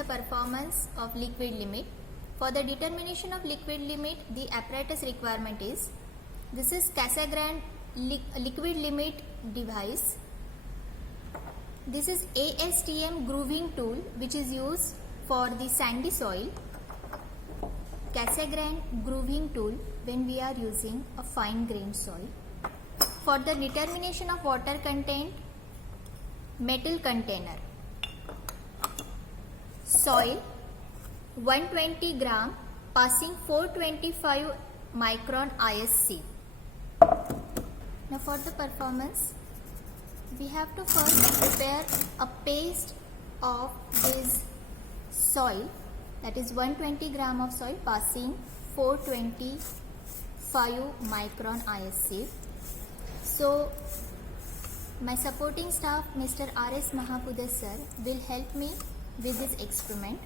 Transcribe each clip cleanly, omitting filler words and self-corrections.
the performance of liquid limit. For the determination of liquid limit, the apparatus requirement is, this is Cassegrain liquid limit device. This is ASTM grooving tool which is used for the sandy soil. Cassegrain grooving tool when we are using a fine grained soil. For the determination of water content, metal container. Soil 120 gram passing 425 micron ISC. Now for the performance, we have to first prepare a paste of this soil, that is 120 gram of soil passing 425 micron ISC. So my supporting staff Mr. R.S. Mahapude sir will help me with this experiment.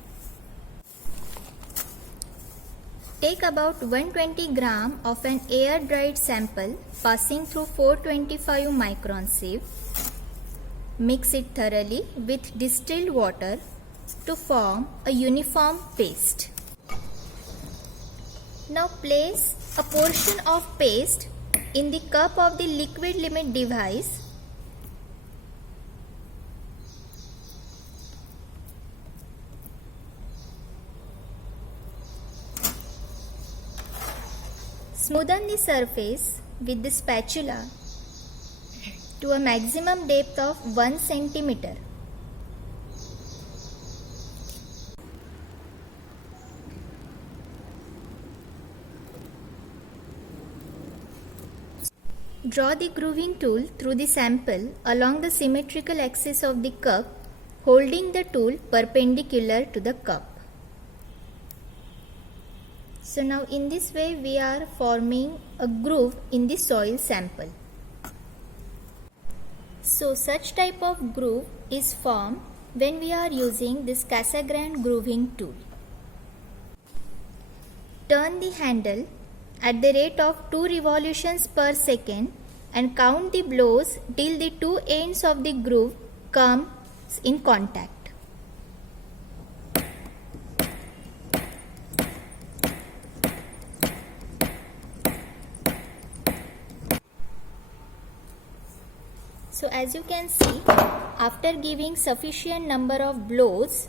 Take about 120 gram of an air dried sample passing through 425 micron sieve. Mix it thoroughly with distilled water to form a uniform paste. Now place a portion of paste in the cup of the liquid limit device. Smoothen the surface with the spatula to a maximum depth of 1 centimeter. Draw the grooving tool through the sample along the symmetrical axis of the cup, holding the tool perpendicular to the cup. So now in this way we are forming a groove in the soil sample. So such type of groove is formed when we are using this Cassegrain grooving tool. Turn the handle at the rate of 2 revolutions per second and count the blows till the two ends of the groove come in contact. So as you can see, after giving sufficient number of blows,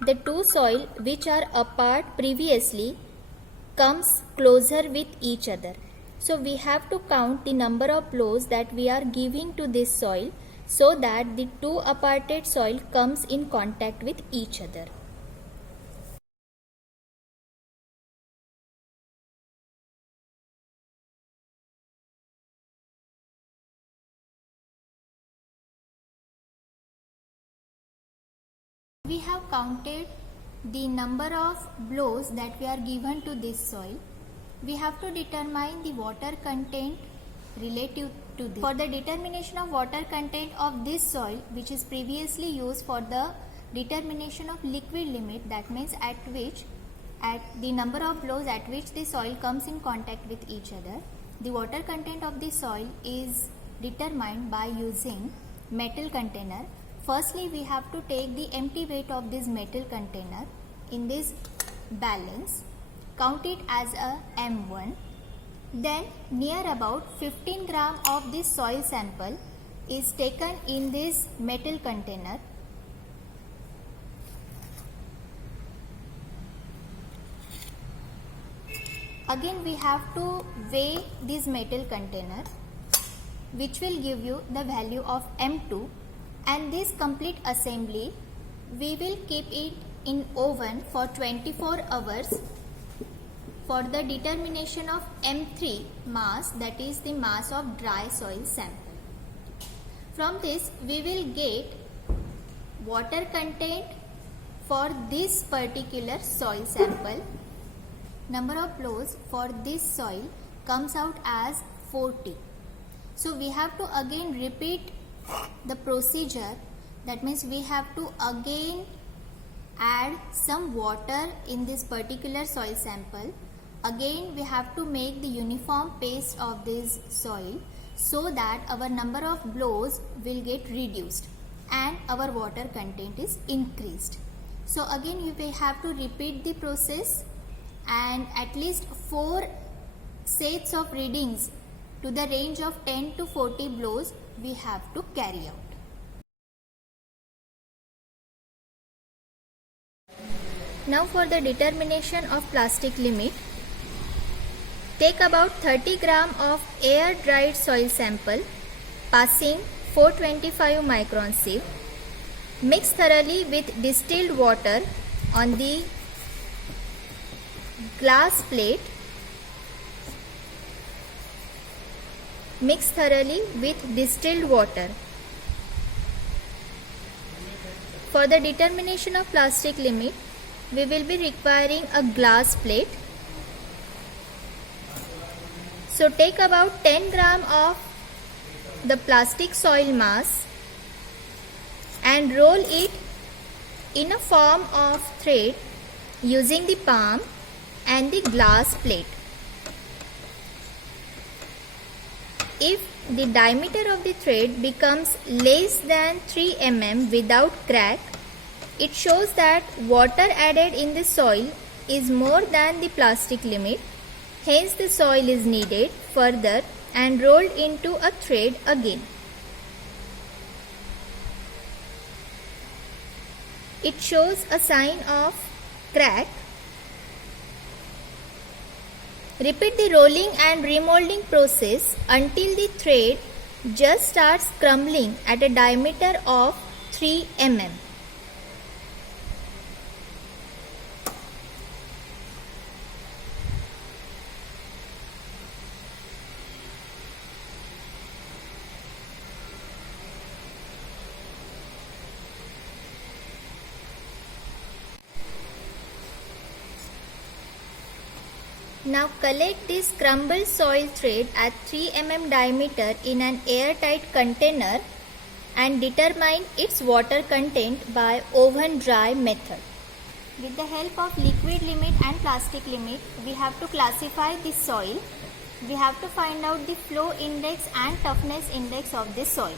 the two soil which are apart previously comes closer with each other. So we have to count the number of blows that we are giving to this soil so that the two aparted soil comes in contact with each other. We have counted the number of blows that we are given to this soil. We have to determine the water content relative to this. For the determination of water content of this soil, which is previously used for the determination of liquid limit, that means at the number of blows at which the soil comes in contact with each other, the water content of the soil is determined by using metal container. Firstly, we have to take the empty weight of this metal container in this balance, count it as a M1. Then near about 15 gram of this soil sample is taken in this metal container. Again we have to weigh this metal container, which will give you the value of M2. And this complete assembly we will keep it in oven for 24 hours for the determination of M3 mass, that is the mass of dry soil sample. From this we will get water content for this particular soil sample. Number of blows for this soil comes out as 40. So we have to again repeat the procedure. That means we have to again add some water in this particular soil sample. Again we have to make the uniform paste of this soil so that our number of blows will get reduced. and our water content is increased. So again we have to repeat the process, and at least 4 sets of readings to the range of 10 to 40 blows we have to carry out. Now for the determination of plastic limit, take about 30 gram of air dried soil sample passing 425 micron sieve. Mix thoroughly with distilled water on the glass plate. Mix thoroughly with distilled water. For the determination of plastic limit, we will be requiring a glass plate. So take about 10 gram of the plastic soil mass and roll it in a form of thread using the palm and the glass plate. If the diameter of the thread becomes less than 3 mm without crack, it shows that water added in the soil is more than the plastic limit. Hence the soil is kneaded further and rolled into a thread again. It shows a sign of crack. Repeat the rolling and remolding process until the thread just starts crumbling at a diameter of 3 mm. Now collect this crumbled soil thread at 3 mm diameter in an airtight container and determine its water content by oven dry method. With the help of liquid limit and plastic limit, we have to classify the soil. We have to find out the flow index and toughness index of the soil.